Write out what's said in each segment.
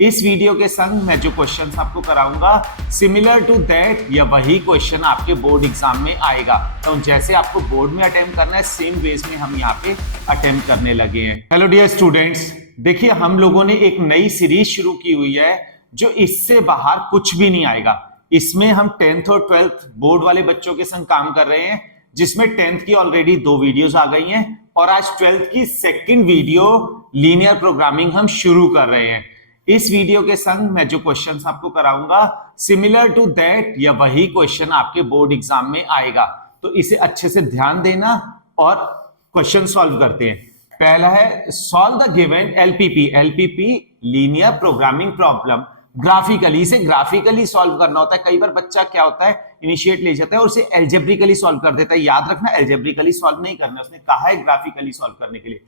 इस वीडियो के संग मैं जो क्वेश्चंस आपको कराऊंगा सिमिलर टू दैट या वही क्वेश्चन आपके बोर्ड एग्जाम में आएगा। तो जैसे आपको बोर्ड में अटेम्प्ट करना है सेम वेज में हम यहाँ पे अटेम्प्ट करने लगे हैं। हेलो डियर स्टूडेंट्स, देखिए हम लोगों ने एक नई सीरीज शुरू की हुई है जो इससे बाहर कुछ भी नहीं आएगा। इसमें हम 10th और 12th बोर्ड वाले बच्चों के संग काम कर रहे हैं, जिसमें 10th की ऑलरेडी 2 वीडियोस आ गई हैं और आज 12th की सेकंड वीडियो लीनियर प्रोग्रामिंग हम शुरू कर रहे हैं। इस वीडियो के संग मैं जो क्वेश्चंस आपको कराऊंगा सिमिलर टू दैट या वही क्वेश्चन आपके बोर्ड एग्जाम में आएगा। तो इसे अच्छे से ध्यान देना और क्वेश्चन सॉल्व करते हैं। पहला है solve the given LPP linear programming problem graphically. इसे ग्राफिकली सॉल्व करना होता है। कई बार बच्चा क्या होता है इनिशिएट ले जाता है और उसे एल्जेब्रिकली सॉल्व कर देता है। याद रखना एल्जेब्रिकली सॉल्व नहीं करना, उसने कहा है ग्राफिकली सॉल्व करने के लिए।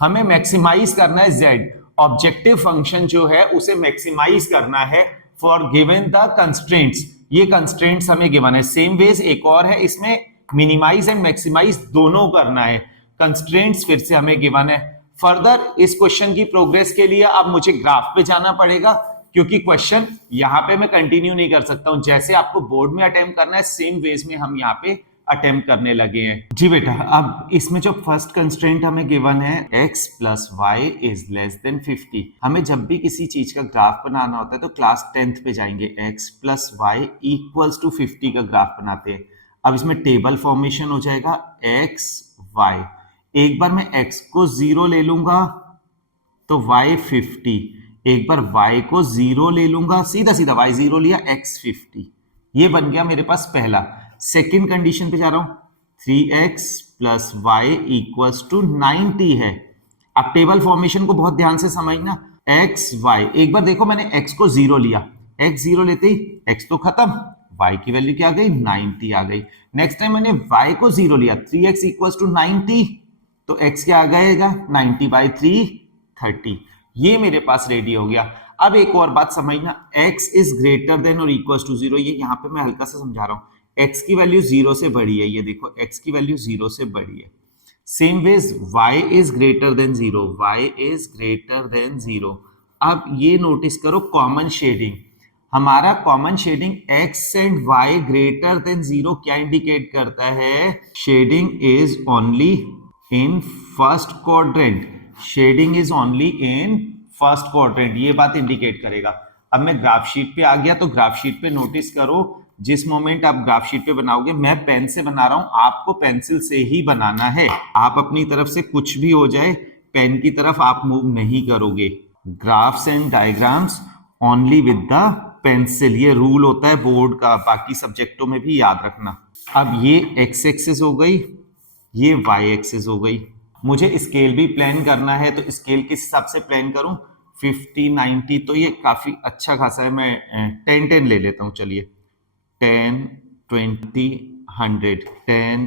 हमें मैक्सिमाइज करना है z, ऑब्जेक्टिव फंक्शन जो है उसे मैक्सिमाइज करना है फॉर गिवन द कंस्ट्रेंट्स। ये कंस्ट्रेंट्स हमें गिवन है। सेम वेज एक और है, इसमें मिनिमाइज एंड मैक्सिमाइज दोनों करना है। कंस्ट्रेंट्स फिर से हमें गिवन है। फर्दर इस क्वेश्चन की प्रोग्रेस के लिए अब मुझे ग्राफ पे जाना पड़ेगा, क्योंकि क्वेश्चन यहां पे मैं कंटिन्यू नहीं कर सकता हूं। जैसे आपको बोर्ड में अटेम्प्ट करना है सेम वेज में हम यहाँ पे अटेम्प्ट करने लगे हैं। जी बेटा, अब इसमें जो फर्स्ट कंस्ट्रेंट हमें गिवन है x plus y is less than 50। हमें जब भी किसी चीज का ग्राफ बनाना होता है तो क्लास 10th पे जाएंगे, x plus y equals to 50 का ग्राफ बनाते हैं। अब इसमें टेबल फॉर्मेशन हो जाएगा x y। एक बार मैं x को 0 ले लूंगा तो y 50, एक बार y को 0 ले लूंगा, सीधा सीधा y 0 लिया, x 50। ये बन गया मेरे पास पहला। सेकेंड कंडीशन पे जा रहा हूं, 3x plus y equals to 90 है। अब टेबल फॉर्मेशन को बहुत ध्यान से समझना। x y, एक बार देखो मैंने x को 0 लिया, x 0 लेते ही x तो खत्म, y की वैल्यू क्या आ गई 90 आ गई। नेक्स्ट टाइम मैंने y को 0 लिया, 3x इक्वल्स टू 90, तो x क्या आ जाएगा 90/3 30। ये मेरे पास रेडी हो गया। अब एक और बात समझना, x इज ग्रेटर देन और इक्वल्स टू 0। ये यहां पे मैं हल्का सा समझा रहा हूं। x की वैल्यू 0 से बड़ी है, ये देखो x की वैल्यू 0 से बड़ी है। Same ways y is greater than 0, y is greater than 0। अब ये नोटिस करो कॉमन शेडिंग, हमारा common shading x and y greater than 0 क्या इंडिकेट करता है? Shading is only in first quadrant, shading is only in first quadrant, ये बात indicate करेगा। अब मैं ग्राफ शीट पे आ गया, तो ग्राफ शीट पे नोटिस करो, जिस मोमेंट आप ग्राफ शीट पे बनाओगे, मैं पेन से बना रहा हूं, आपको पेंसिल से ही बनाना है। आप अपनी तरफ से कुछ भी हो जाए पेन की तरफ आप मूव नहीं करोगे। Graphs and diagrams only with the pencil, ये रूल होता है बोर्ड का, बाकी सब्जेक्टों में भी याद रखना। अब ये x एक्सिस हो गई, ये y एक्सिस हो गई। मुझे स्केल भी प्लान करना है, तो स्केल किस हिसाब से प्लान करूं? 50 90, तो ये काफी अच्छा खासा है। मैं 10 ले लेता हूं, चलिए 10 20 100, 10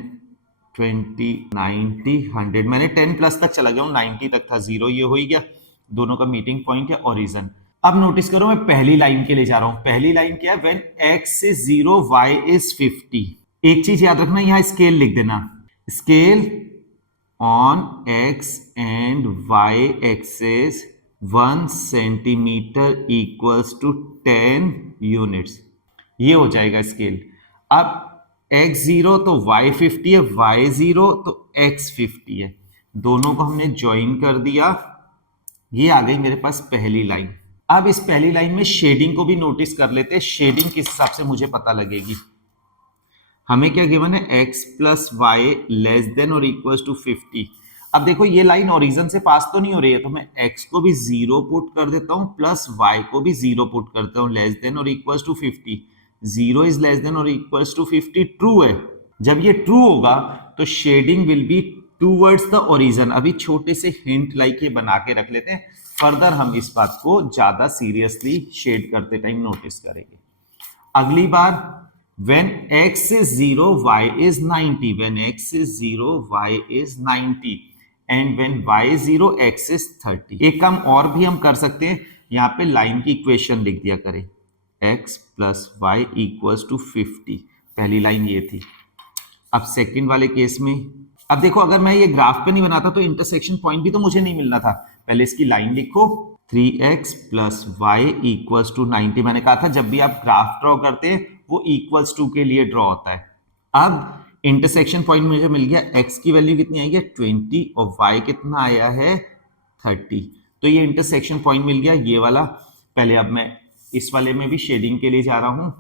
20 90 100। मैंने 10 प्लस तक चला गया हूं, 90 तक था, 0 ये हो ही गया। दोनों का मीटिंग पॉइंट है ओरिजिन। अब नोटिस करो मैं पहली लाइन के लिए जा रहा हूं। पहली लाइन क्या है? When x is 0 y is 50। एक चीज याद रखना, यहां स्केल लिख देना, scale on x and y axis 1 centimeter equals to 10 units। ये हो जाएगा स्केल। अब x 0 तो y 50 है, y 0 तो x 50 है, दोनों को हमने ज्वाइन कर दिया। ये आ गई मेरे पास पहली लाइन। अब इस पहली लाइन में शेडिंग को भी नोटिस कर लेते हैं। शेडिंग किस हिसाब से मुझे पता लगेगी? हमें क्या गिवन है? x plus y less than और इक्वल्स टू 50। अब देखो ये लाइन ओरिजिन से पास तो नहीं हो रही है, तो मैं x को भी 0 पुट कर देता हूं प्लस y को भी 0 पुट करता हूं, लेस देन और equals to 50। 0 is less than और इक्वल्स टू 50 ट्रू है। जब ये ट्रू होगा तो shading will be towards the origin. अभी छोटे से हिंट लाइक ये बना के रख लेते हैं, फर्दर हम इस बात को ज्यादा सीरियसली शेड करते टाइम नोटिस करेंगे। अगली बार when x is 0 y is 90, when x is 0 y is 90 and when y is 0 x is 30। एक काम और भी हम कर सकते हैं, यहाँ पे लाइन की इक्वेशन लिख दिया करें, x plus y equals to 50। पहली लाइन ये थी। अब सेकंड वाले केस में अब देखो, अगर मैं ये ग्राफ पे नहीं बनाता तो इंटरसेक्शन पॉइंट भी तो मुझे नहीं मिलना था। पहले इसकी लाइन लिखो, 3x plus y equals to 90। मैंने कहा था जब भी आप ग्राफ ड्रॉ करते हैं वो इक्वल्स टू के लिए ड्रॉ होता है। अब इंटरसेक्शन पॉइंट मुझे मिल गया, x की वैल्यू कितनी आई है 20 और y कितना आया है 30। तो ये इंटरसेक्शन पॉइंट मिल गया ये वाला। पहले अब मैं इस वाले में भी शेडिंग के लिए जा रहा हूं।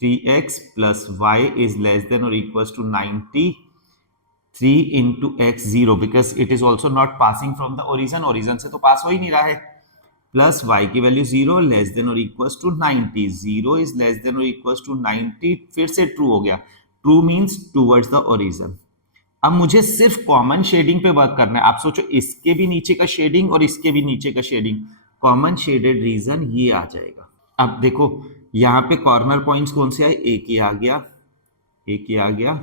3x plus y is less than और equals to 90। 3 into x 0 because it is also not passing from the origin, origin से तो पास हो ही नहीं रहा है। प्लस y की वैल्यू 0 लेस देन और equals to 90। 0 is less than और इक्वल्स टू 90, फिर से ट्रू हो गया। True means towards the origin. अब मुझे सिर्फ कॉमन शेडिंग पे वर्क करना है। आप सोचो इसके भी नीचे का शेडिंग और इसके भी नीचे का शेडिंग, कॉमन शेडेड रीजन ये आ जाएगा। अब देखो यहाँ पे कॉर्नर पॉइंट्स कौन से आए, एक ही आ गया, एक ही आ गया,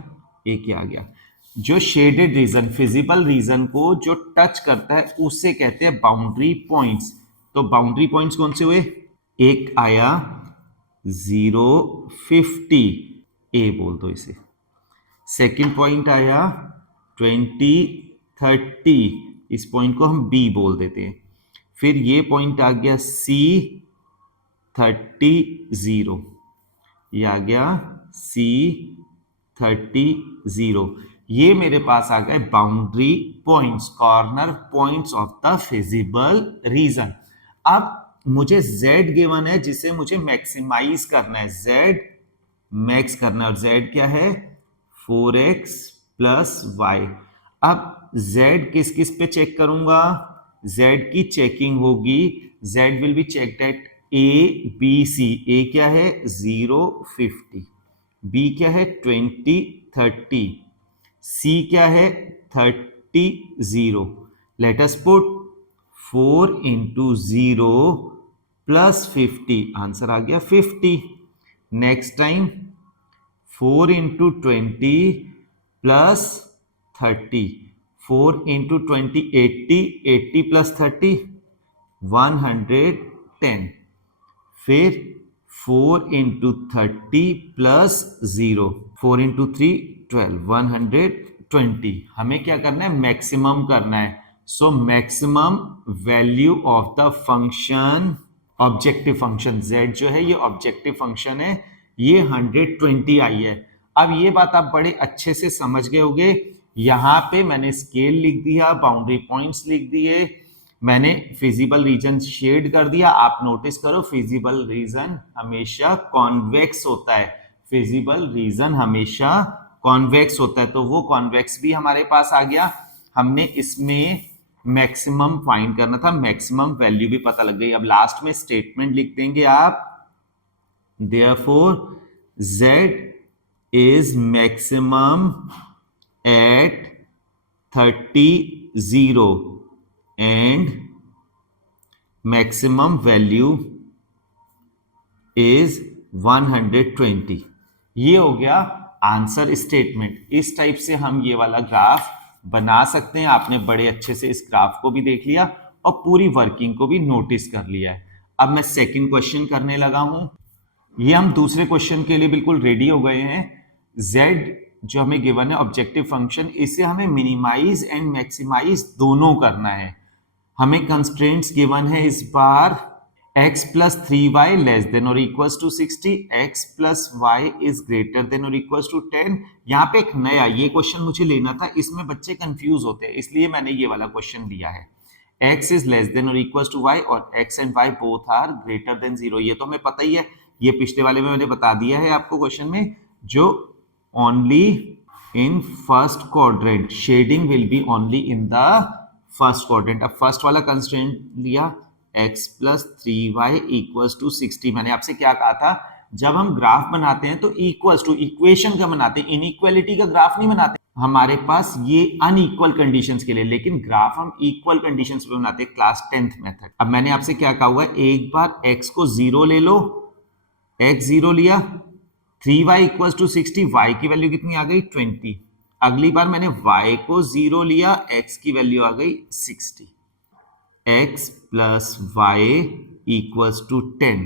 एक ही आ गया। जो शेडेड रीजन, फिजिबल रीजन को जो टच करता है उसे कहते हैं बाउंड्री पॉइंट्स। तो बाउंड्री पॉइंट्स कौन से हुए, एक आया 0 50, ए बोल दो इसे। सेकंड पॉइंट आया 20 30, इस पॉइंट को हम बी बोल देते हैं। फिर ये पॉइंट आ गया सी 30 0, ये आ गया सी 30 0। ये मेरे पास आ गए boundary points, corner points of the feasible region. अब मुझे z गिवन है जिसे मुझे मैक्सिमाइज करना है, z मैक्स करना है। और z क्या है 4x प्लस वाई। अब z किस किस पे चेक करूंगा, z की चेकिंग होगी, z will be checked at a b c। a क्या है 0 50, b क्या है 20 30, c क्या है 30 0। Let us put 4 into 0 plus 50, answer आ गया 50। Next time 4 into 20 plus 30, 4 into 20 80, 80 plus 30 110। फिर 4 into 30 प्लस 0, 4 into 3 12, 120। हमें क्या करना है, मैक्सिमम करना है। So maximum value of the function, objective function z जो है ये ऑब्जेक्टिव फंक्शन है, ये 120 आई है। अब ये बात आप बड़े अच्छे से समझ गए होंगे। यहां पे मैंने स्केल लिख दिया, बाउंड्री पॉइंट्स लिख दिए, मैंने फिजिबल रीजन शेड कर दिया। आप नोटिस करो फिजिबल रीजन हमेशा कॉन्वेक्स होता है, फिजिबल रीजन हमेशा कॉन्वेक्स होता है। तो वो कॉन्वेक्स भी हमारे पास आ गया। हमने इसमें मैक्सिमम फाइंड करना था, मैक्सिमम वैल्यू भी पता लग गई। अब लास्ट में स्टेटमेंट लिख देंगे आप, therefore z is maximum at 30 0 and maximum value is 120। ये हो गया आंसर स्टेटमेंट। इस टाइप से हम ये वाला ग्राफ बना सकते हैं। आपने बड़े अच्छे से इस ग्राफ को भी देख लिया और पूरी वर्किंग को भी नोटिस कर लिया है। अब मैं सेकंड क्वेश्चन करने लगा हूं। ये हम दूसरे क्वेश्चन के लिए बिल्कुल रेडी हो गए हैं। z जो हमें गिवन है ऑब्जेक्टिव फंक्शन, इसे हमें मिनिमाइज एंड मैक्सिमाइज दोनों करना है। हमें कंस्ट्रेंट्स गिवन है इस बार, x plus 3y less than और equals to 60, x plus y is greater than और इक्वल्स टू 10। यहाँ पे एक नया ये क्वेश्चन मुझे लेना था, इसमें बच्चे कंफ्यूज होते हैं, इसलिए मैंने ये वाला क्वेश्चन लिया है। x इज लेस देन और इक्वल्स टू y और x and y both are greater than 0। ये तो हमें पता ही है, ये पिछले वाले में मैंने बता दिया है आपको क्वेश्चन में। जो only in first quadrant, shading will be only in the first quadrant. अब फर्स्ट वाला कंस्ट्रेंट लिया, x plus 3y equals to 60। मैंने आपसे क्या कहा था, जब हम ग्राफ बनाते हैं तो इक्वल्स टू इक्वेशन का बनाते हैं, इनइक्वालिटी का ग्राफ नहीं बनाते। हमारे पास ये अनइक्वल कंडीशंस के लिए, लेकिन ग्राफ हम इक्वल कंडीशंस पे बनाते हैं, क्लास 10th मेथड। अब मैंने आपसे क्या कहा हुआ है, एक बार x को 0 ले लो, x 0 लिया, 3y इक्वल्स टू 60, y की वैल्यू कितनी आ गई 20। अगली बार मैंने y को 0 लिया, x की वैल्यू आ गई 60। x plus y equals to 10।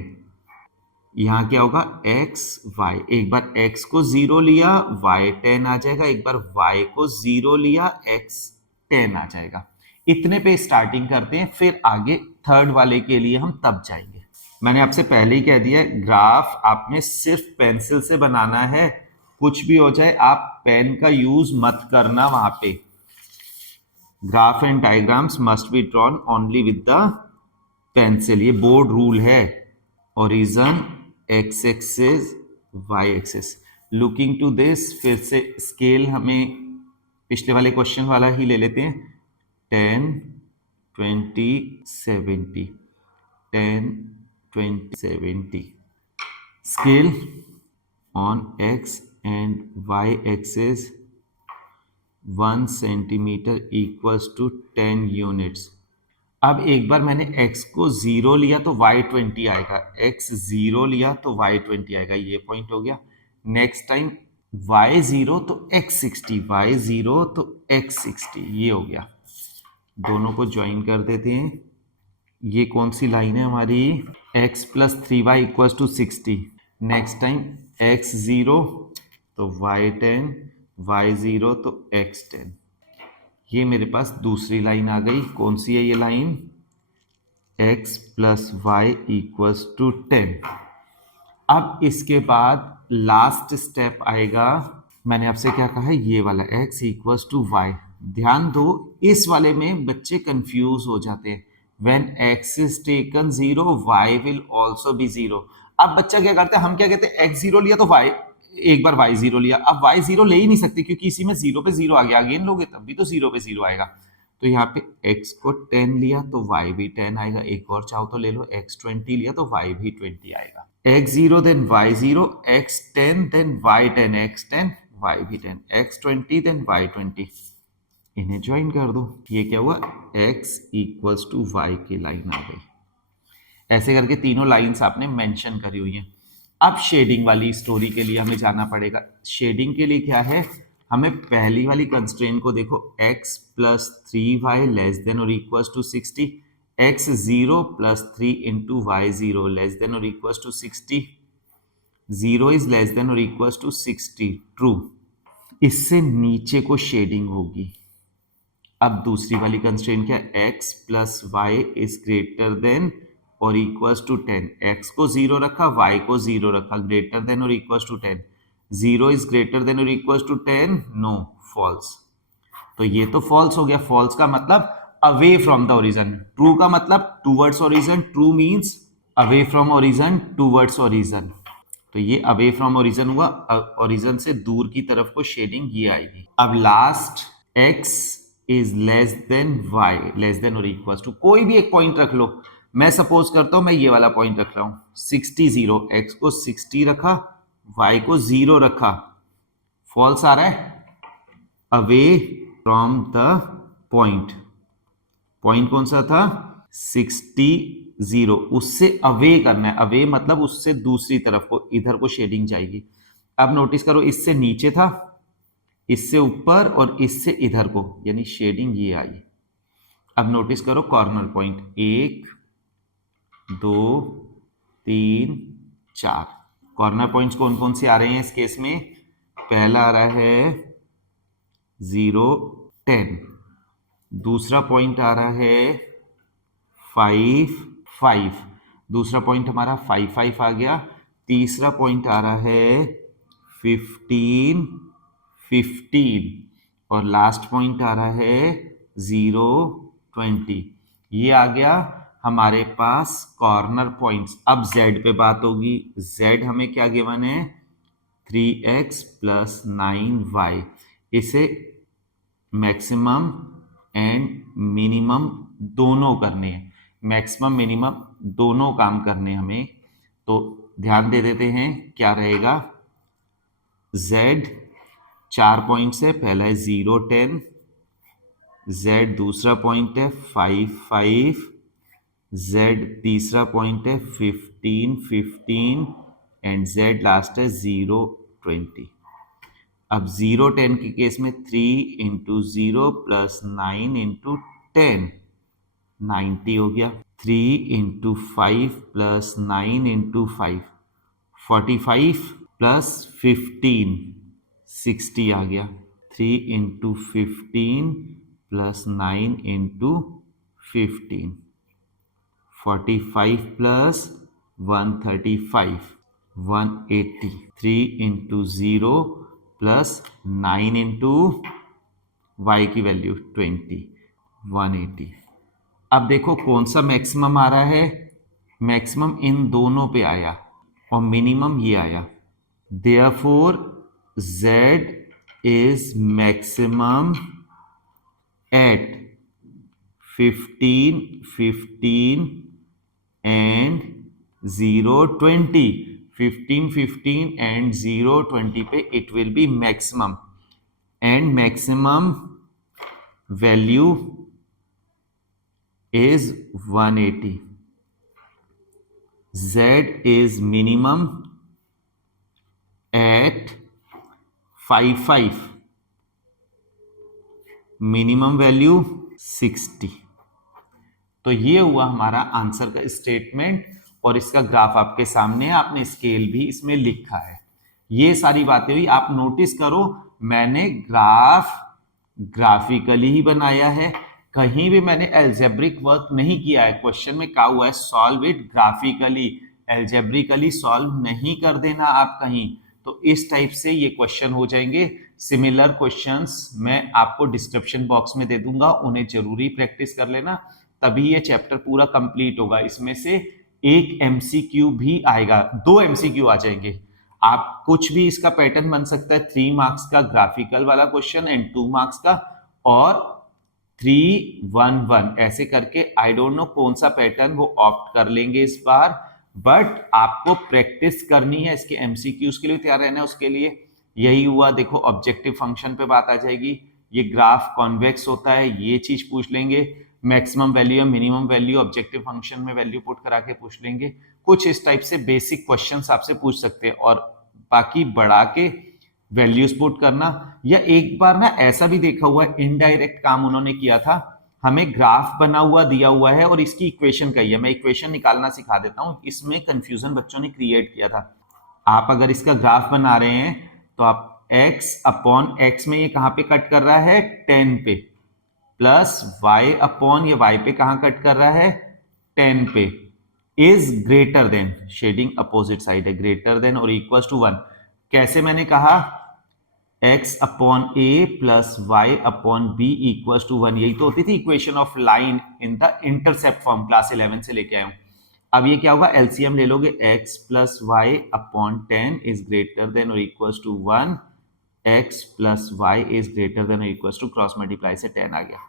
यहां क्या होगा x y, एक बार x को 0 लिया y 10 आ जाएगा, एक बार y को 0 लिया x 10 आ जाएगा। इतने पे स्टार्टिंग करते हैं, फिर आगे थर्ड वाले के लिए हम तब जाएंगे। मैंने आपसे पहले ही कह दिया है, ग्राफ आपने सिर्फ पेंसिल से बनाना है, कुछ भी हो जाए आप पेन का यूज मत करना वहां पे। Graph and diagrams must be drawn only with the pencil, ये बोर्ड रूल है। Origin x axis y axis, looking to this, फिर से स्केल हमें पिछले वाले क्वेश्चन वाला ही ले लेते हैं, 10 20 70, 10 20 70, scale on x and y axis 1 centimetre equals to 10 units. अब एक बार मैंने x को 0 लिया तो y 20 आएगा, x 0 लिया तो y 20 आएगा, ये पॉइंट हो गया। नेक्स्ट टाइम y 0 तो x 60, y 0 तो x 60, ये हो गया। दोनों को ज्वाइन कर देते हैं। ये कौन सी लाइन है हमारी, x plus 3y equals to 60। Next time x 0 तो y 10, y 0 तो x 10। ये मेरे पास दूसरी लाइन आ गई। कौन सी है ये line, x plus y equals to 10। अब इसके बाद लास्ट स्टेप आएगा, मैंने आपसे क्या कहा है, ये वाला x इक्वल्स टू वाई। ध्यान दो, इस वाले में बच्चे कंफ्यूज हो जाते हैं। When x is taken 0, y will also be 0। अब बच्चा क्या करता है, हम क्या कहते हैं, x 0 लिया तो y, एक बार y 0 लिया, अब y 0 ले ही नहीं सकते क्योंकि इसी में 0 पे 0 आ गया, अगेन लोगे तब भी तो 0 पे 0 आएगा। तो यहाँ पे x को 10 लिया तो y भी 10 आएगा, एक और चाहो तो ले लो, x 20 लिया तो y भी 20 आएगा। x 0 then y 0, x 10 then y 10, x 10 y भी 10, x 20 देन y 20। इन्हें ज्वाइन कर दो, ये क्या हुआ, x इक्वल्स टू वाई की लाइन आ गई। ऐसे करके तीनों लाइंस आपने मेंशन करी हुई हैं। अब शेडिंग वाली स्टोरी के लिए हमें जाना पड़ेगा। शेडिंग के लिए क्या है, हमें पहली वाली कंस्ट्रेंट को देखो, x plus 3y less than और equals to 60, x 0 plus 3 into y 0 less than और equals to 60, 0 is less than और इक्वल्स टू 60, ट्रू। इससे नीचे को शेडिंग होगी। अब दूसरी वाली कंस्ट्रेंट क्या, x plus y is greater than और इक्वल्स टू 10, x को 0 रखा, y को 0 रखा, ग्रेटर देन और equals to 10, 0 is greater than और इक्वल्स टू 10, नो, फॉल्स। तो ये तो फॉल्स हो गया। फॉल्स का मतलब away from the origin, true का मतलब towards origin, true means away from origin towards origin. तो ये अवे फ्रॉम ओरिजन हुआ, ओरिजन से दूर की तरफ को शेडिंग ये आएगी। अब last x is less then y less than और इक्वल्स टू, कोई भी एक पॉइंट रख लो। मैं सपोज करता हूं मैं ये वाला पॉइंट रख रहा हूं, 60 0, x को 60 रखा, y को 0 रखा, फॉल्स आ रहा है, away from the point. Point कौन सा था, 60 0, उससे अवे करना है, अवे मतलब उससे दूसरी तरफ को, इधर को शेडिंग जाएगी। अब नोटिस करो, इससे नीचे था, इससे ऊपर और इससे इधर को, यानी शेडिंग ये आई। अब नोटिस करो कॉर्नर पॉइंट, 1 2 3 4 कॉर्नर पॉइंट्स कौन कौन से आ रहे हैं इस केस में, पहला आ रहा है 0 10, दूसरा पॉइंट आ रहा है 5 5, दूसरा पॉइंट हमारा 5 5 आ गया, तीसरा पॉइंट आ रहा है 15 15 और लास्ट पॉइंट आ रहा है 0 20। ये आ गया हमारे पास कॉर्नर पॉइंट्स। अब z पे बात होगी। z हमें क्या गिवन है, 3x प्लस 9y। इसे मैक्सिमम एंड मिनिमम दोनों करने हैं, मैक्सिमम मिनिमम दोनों काम करने हैं हमें। तो ध्यान दे देते हैं क्या रहेगा, z 4 पॉइंट्स है, पहला है 0 10, z दूसरा पॉइंट है 5 5, z तीसरा पॉइंट है 15 15 एंड z लास्ट है 0 20। अब 0 10 के केस में 3 इंटू 0 प्लस 9 इंटू 10 90 हो गया, 3 इंटू 5 प्लस 9 इंटू 5 45 प्लस 15 60 आ गया, 3 into 15 plus 9 into 15, 45 plus 135, 180, 3 into 0 plus 9 into y की वैल्यू 20, 180। अब देखो कौन सा मैक्सिमम आ रहा है, मैक्सिमम इन दोनों पे आया और मिनिमम ये आया। Therefore z is maximum at 15, 15 and 0, 20, 15, 15 and 0, 20 पे it will be maximum, and maximum value is 180. Z is minimum at 55. Minimum value 60। तो ये हुआ हमारा आंसर का स्टेटमेंट और इसका ग्राफ आपके सामने है, आपने स्केल भी इसमें लिखा है। ये सारी बातें हुई, आप नोटिस करो मैंने ग्राफ ग्राफिकली ही बनाया है, कहीं भी मैंने एल्जेब्रिक वर्क नहीं किया है। क्वेश्चन में क्या हुआ है, solve it graphically, algebraically solve नहीं कर देना आप कहीं। तो इस टाइप से ये क्वेश्चन हो जाएंगे। सिमिलर क्वेश्चंस मैं आपको डिस्क्रिप्शन बॉक्स में दे दूंगा, उन्हें जरूरी प्रैक्टिस कर लेना, तभी ये चैप्टर पूरा कंप्लीट होगा। इसमें से एक एमसीक्यू भी आएगा, 2 एमसीक्यू आ जाएंगे। आप कुछ भी इसका पैटर्न बन सकता है, 3 मार्क्स का ग्राफिकल वाला क्वेश्चन एंड 2 मार्क्स का, और 3, 1, 1 ऐसे करके। आई डोंट नो कौन सा पैटर्न वो ऑप्ट कर लेंगे इस बार, बट आपको प्रैक्टिस करनी है, इसके एमसीक्यूज के लिए तैयार रहना है। उसके लिए यही हुआ, देखो ऑब्जेक्टिव फंक्शन पे बात आ जाएगी, ये ग्राफ कॉन्वेक्स होता है, ये चीज पूछ लेंगे, मैक्सिमम वैल्यू या मिनिमम वैल्यू ऑब्जेक्टिव फंक्शन में वैल्यू पुट करा के पूछ लेंगे। कुछ इस टाइप से बेसिक क्वेश्चंस आपसे पूछ सकते हैं, और बाकी बढ़ा के वैल्यूज पुट करना। या एक बार ना ऐसा भी देखा हुआ है, इनडायरेक्ट काम उन्होंने किया था, हमें ग्राफ बना हुआ दिया हुआ है और इसकी इक्वेशन कही है, मैं इक्वेशन निकालना सिखा देता हूं, इसमें कंफ्यूजन बच्चों ने क्रिएट किया था। आप अगर इसका ग्राफ बना रहे हैं तो आप x अपॉन x में ये कहां पे कट कर रहा है, 10 पे, प्लस y अपॉन ये y पे कहां कट कर रहा है, 10 पे, is greater than, shading opposite side है, ग्रेटर देन और इक्वल टू 1। कैसे मैंने कहा, x upon a plus y upon b equal to 1, यही तो होती थी equation of line in the intercept form, class 11 से लेके आया हूं। अब ये क्या होगा, एलसीएम ले लोगे, x plus y upon 10 is greater than और equal to 1, x plus y is greater than और इक्वल टू, क्रॉस मल्टीप्लाई से 10 आ गया।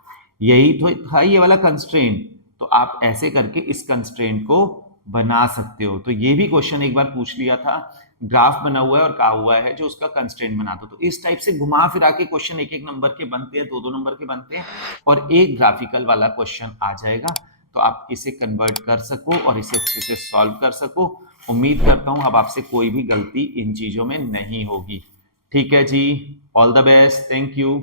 यही तो था ये वाला कंस्ट्रेंट, तो आप ऐसे करके इस कंस्ट्रेंट को बना सकते हो। तो ये भी क्वेश्चन एक बार पूछ लिया था, ग्राफ बना हुआ है और कहा हुआ है जो उसका कंस्ट्रेंट बना दो। तो इस टाइप से घुमा फिरा के क्वेश्चन एक एक नंबर के बनते हैं, 2-2 नंबर के बनते हैं, और एक ग्राफिकल वाला क्वेश्चन आ जाएगा, तो आप इसे कन्वर्ट कर सको और इसे अच्छे से सॉल्व कर सको। उम्मीद करता हूं अब आपसे कोई भी गलती इन चीजों में नहीं होगी। ठीक है जी, all the best, thank you.